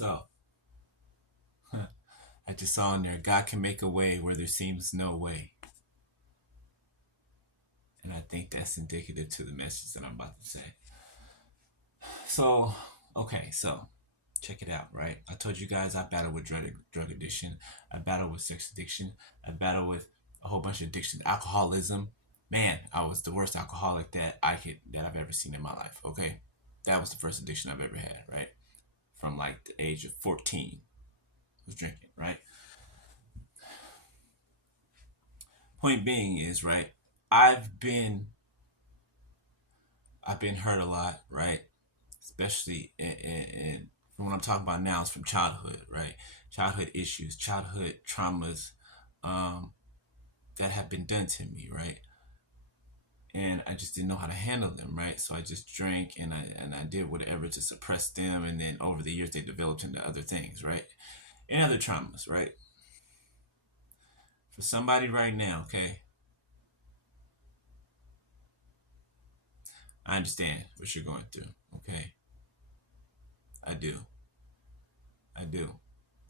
So, I just saw in there, God can make a way where there seems no way. And I think that's indicative to the message that I'm about to say. So, okay, so check it out, right? I told you guys I battle with drug addiction. I battle with sex addiction. I battle with a whole bunch of addictions. Alcoholism. Man, I was the worst alcoholic that I've ever seen in my life. Okay, that was the first addiction I've ever had. Right, from like the age of 14, I was drinking. Right. Point being is right. I've been I've been hurt a lot. Right, especially in from what I'm talking about now is from childhood. Right, childhood issues, childhood traumas. Um, that have been done to me, right? And I just didn't know how to handle them, right? So I just drank and I did whatever to suppress them, and then over the years they developed into other things, right? And other traumas, right? For somebody right now, okay, I understand what you're going through, okay? I do, I do.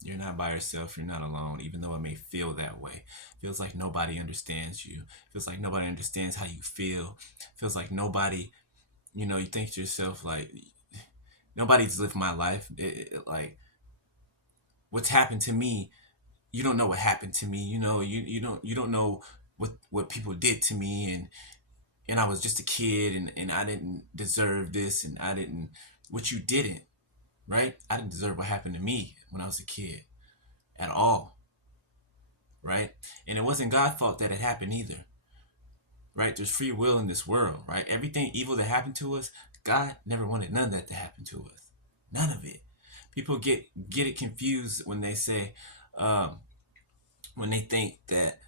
You're not by yourself. You're not alone, even though it may feel that way. Feels like nobody understands you. Feels like nobody understands how you feel. Feels like nobody, you think to yourself like nobody's lived my life. Like what's happened to me, you don't know what happened to me. You don't know what people did to me, and I was just a kid, and I didn't deserve this, and I didn't what you didn't, right? I didn't deserve what happened to me when I was a kid at all, right? And it wasn't God's fault that it happened either, right? There's free will in this world, right? Everything evil that happened to us, God never wanted none of that to happen to us. None of it. People get it confused when they say, um, when they think that,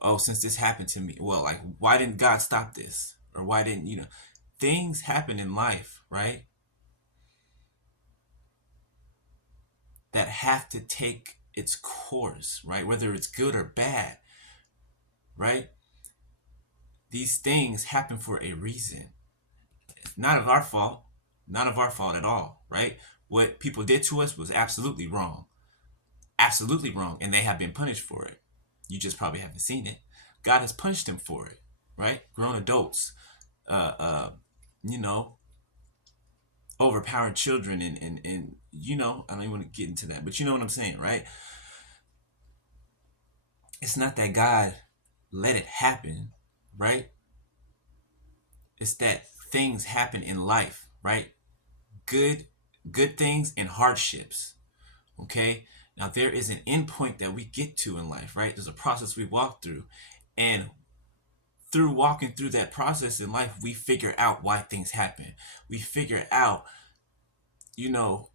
oh, since this happened to me, well, like, why didn't God stop this? Or why didn't, things happen in life, right? That have to take its course, right? Whether it's good or bad, right? These things happen for a reason. It's not of our fault, not of our fault at all, right? What people did to us was absolutely wrong, and they have been punished for it. You just probably haven't seen it. God has punished them for it, right? Grown adults, uh, uh, you know, overpowering children, and I don't even want to get into that, but you know what I'm saying, right? It's not that God let it happen, right? It's that things happen in life, right? Good, good things and hardships. Okay. Now there is an end point that we get to in life, right? There's a process we walk through, and through walking through that process in life, we figure out why things happen. We figure out, you know,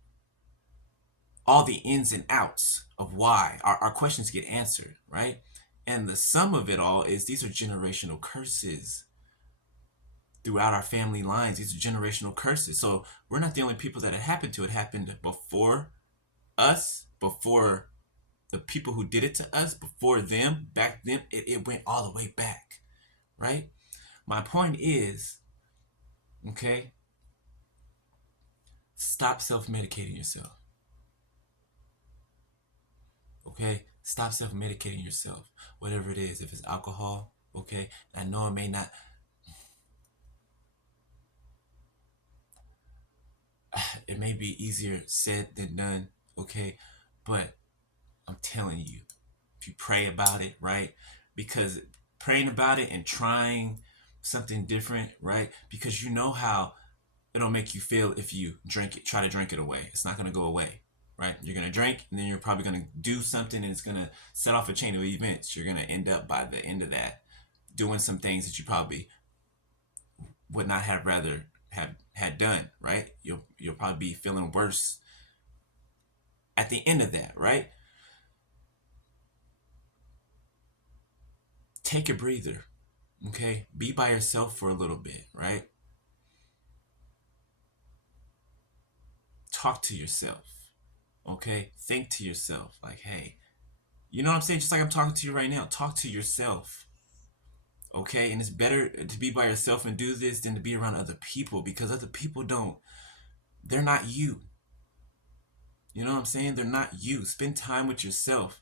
all the ins and outs of why our questions get answered, right? And the sum of it all is these are generational curses throughout our family lines. These are generational curses. So we're not the only people that it happened to. It happened before us, before the people who did it to us, before them, back then. It went all the way back, right? My point is, okay, stop self medicating yourself. Okay, stop self medicating yourself, whatever it is. If it's alcohol, okay, I know it may not, it may be easier said than done, okay, but I'm telling you, if you pray about it, right, because praying about it and trying something different, right, because you know how it'll make you feel if you drink it, try to drink it away. It's not going to go away, right? You're going to drink, and then you're probably going to do something, and it's going to set off a chain of events. You're going to end up by the end of that doing some things that you probably would not have rather have had done, right? You'll probably be feeling worse at the end of that, right? Take a breather, okay? Be by yourself for a little bit, right? Talk to yourself, okay? Think to yourself, like, hey, you know what I'm saying? Just like I'm talking to you right now, talk to yourself, okay? And it's better to be by yourself and do this than to be around other people, because other people they're not you. You know what I'm saying? They're not you. Spend time with yourself,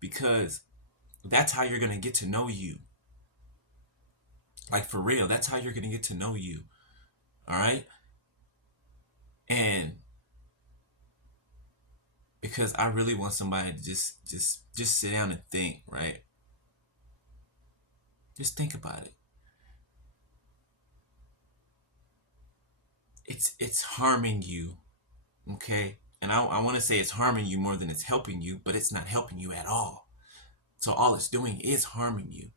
because that's how you're going to get to know you. Like, for real, that's how you're going to get to know you. All right? And because I really want somebody to just sit down and think, right? Just think about it. It's harming you, okay? And I want to say it's harming you more than it's helping you, but it's not helping you at all. So all it's doing is harming you,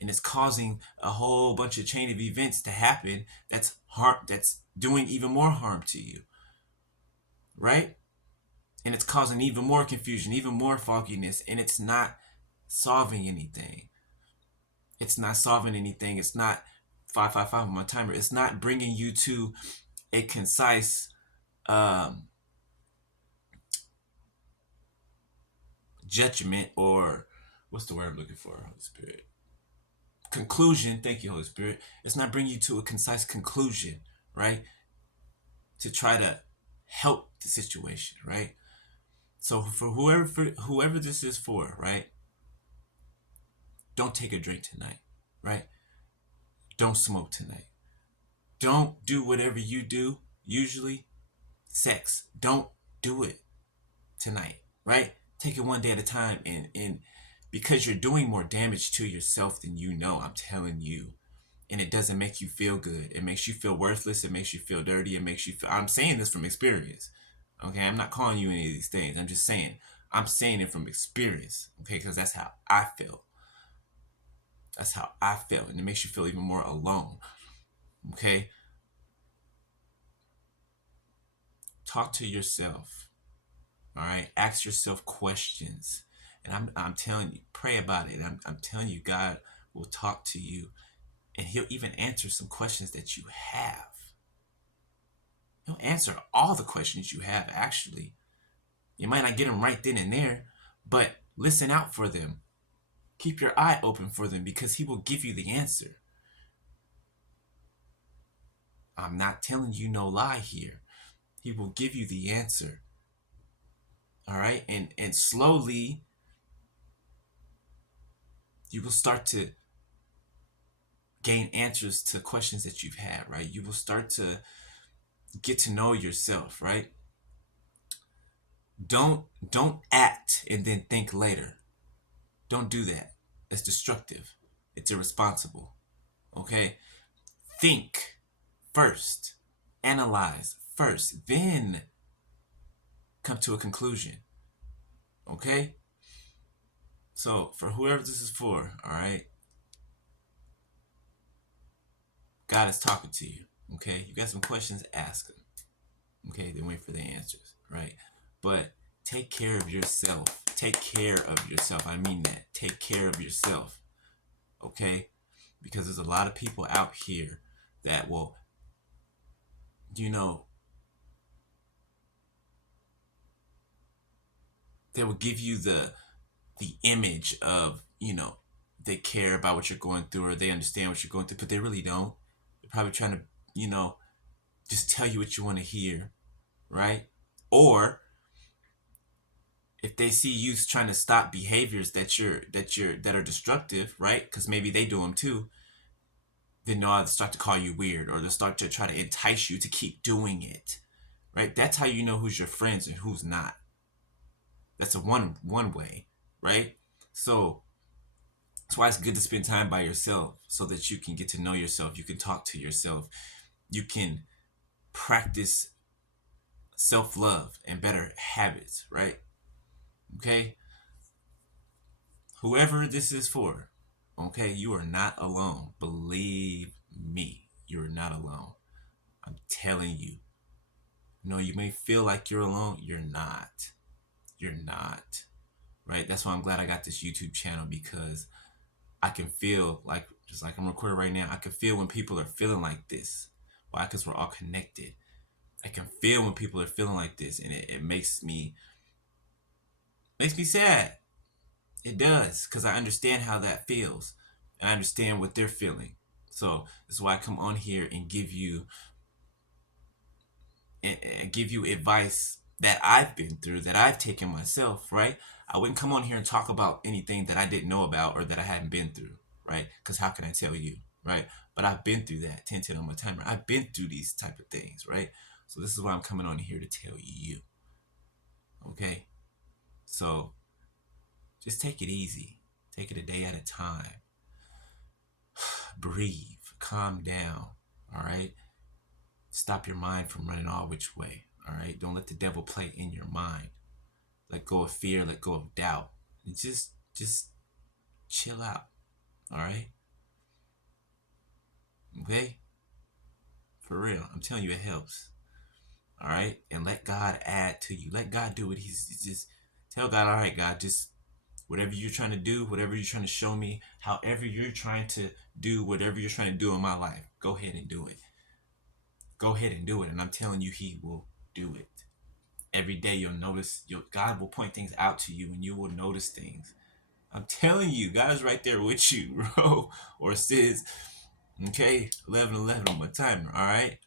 and it's causing a whole bunch of chain of events to happen that's doing even more harm to you, right? And it's causing even more confusion, even more fogginess, and it's not solving anything. It's not solving anything. It's not 555 on my timer. It's not bringing you to a concise um, judgment, or what's the word I'm looking for, Holy Spirit? Conclusion. Thank you, Holy Spirit. It's not bringing you to a concise conclusion, right? To try to help the situation, right? So for whoever this is for, right? Don't take a drink tonight, right? Don't smoke tonight. Don't do whatever you do usually. Sex. Don't do it tonight, right? Take it one day at a time, and because you're doing more damage to yourself than you know, I'm telling you. And it doesn't make you feel good. It makes you feel worthless. It makes you feel dirty. It makes you feel, I'm saying this from experience. Okay, I'm not calling you any of these things. I'm saying it from experience. Okay, because that's how I feel. That's how I feel. And it makes you feel even more alone. Okay? Talk to yourself. All right? Ask yourself questions. And I'm telling you, pray about it. I'm telling you, God will talk to you, and He'll even answer some questions that you have. He'll answer all the questions you have, actually. You might not get them right then and there, but listen out for them. Keep your eye open for them, because He will give you the answer. I'm not telling you no lie here. He will give you the answer. All right? And slowly you will start to gain answers to questions that you've had, right? You will start to get to know yourself, right? Don't act and then think later. Don't do that. It's destructive. It's irresponsible. Okay? Think first. Analyze first. Then come to a conclusion. Okay? So, for whoever this is for, all right? God is talking to you. Okay? You got some questions, ask Him. Okay? Then wait for the answers, right? But take care of yourself. Take care of yourself. I mean that. Take care of yourself. Okay? Because there's a lot of people out here that will, you know, they will give you the image of, they care about what you're going through, or they understand what you're going through, but they really don't. They're probably trying to, just tell you what you want to hear, right? Or if they see you trying to stop behaviors that are destructive, right? Because maybe they do them too. Then they'll start to call you weird, or they'll start to try to entice you to keep doing it, right? That's how you know who's your friends and who's not. That's a one way, right? So that's why it's good to spend time by yourself, so that you can get to know yourself. You can talk to yourself. You can practice self-love and better habits, right? Okay? Whoever this is for, okay, you are not alone. Believe me, you're not alone. I'm telling you. You may feel like you're alone. You're not. You're not. Right? That's why I'm glad I got this YouTube channel, because I can feel like, just like I'm recording right now, I can feel when people are feeling like this. Why? Because we're all connected. I can feel when people are feeling like this, and it makes me sad. It does, because I understand how that feels, and I understand what they're feeling. So that's why I come on here and give you advice that I've been through, that I've taken myself, right? I wouldn't come on here and talk about anything that I didn't know about or that I hadn't been through, right? Because how can I tell you, right? But I've been through that. 10 on my timer. I've been through these type of things, right? So this is why I'm coming on here to tell you, okay? So just take it easy. Take it a day at a time. Breathe. Calm down, all right? Stop your mind from running all which way, all right? Don't let the devil play in your mind. Let go of fear, let go of doubt. And just chill out. All right? Okay? For real. I'm telling you it helps. All right? And let God add to you. Let God do what he's just tell God, all right, God, just whatever you're trying to do, whatever you're trying to show me, however you're trying to do whatever you're trying to do in my life, go ahead and do it. Go ahead and do it. And I'm telling you, he will do it. Every day you'll notice, God will point things out to you and you will notice things. I'm telling you, God's right there with you, bro. Or sis, okay? 11:11 on my timer, all right?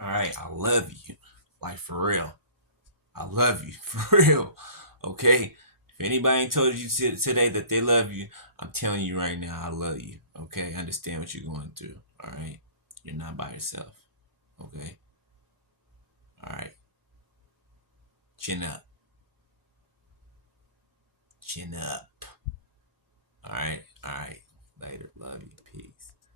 All right, I love you. Like, for real. I love you, for real, okay? If anybody ain't told you today that they love you, I'm telling you right now, I love you, okay? I understand what you're going through, all right? You're not by yourself, okay? All right, chin up. Chin up. All right, all right. Later, love you, peace.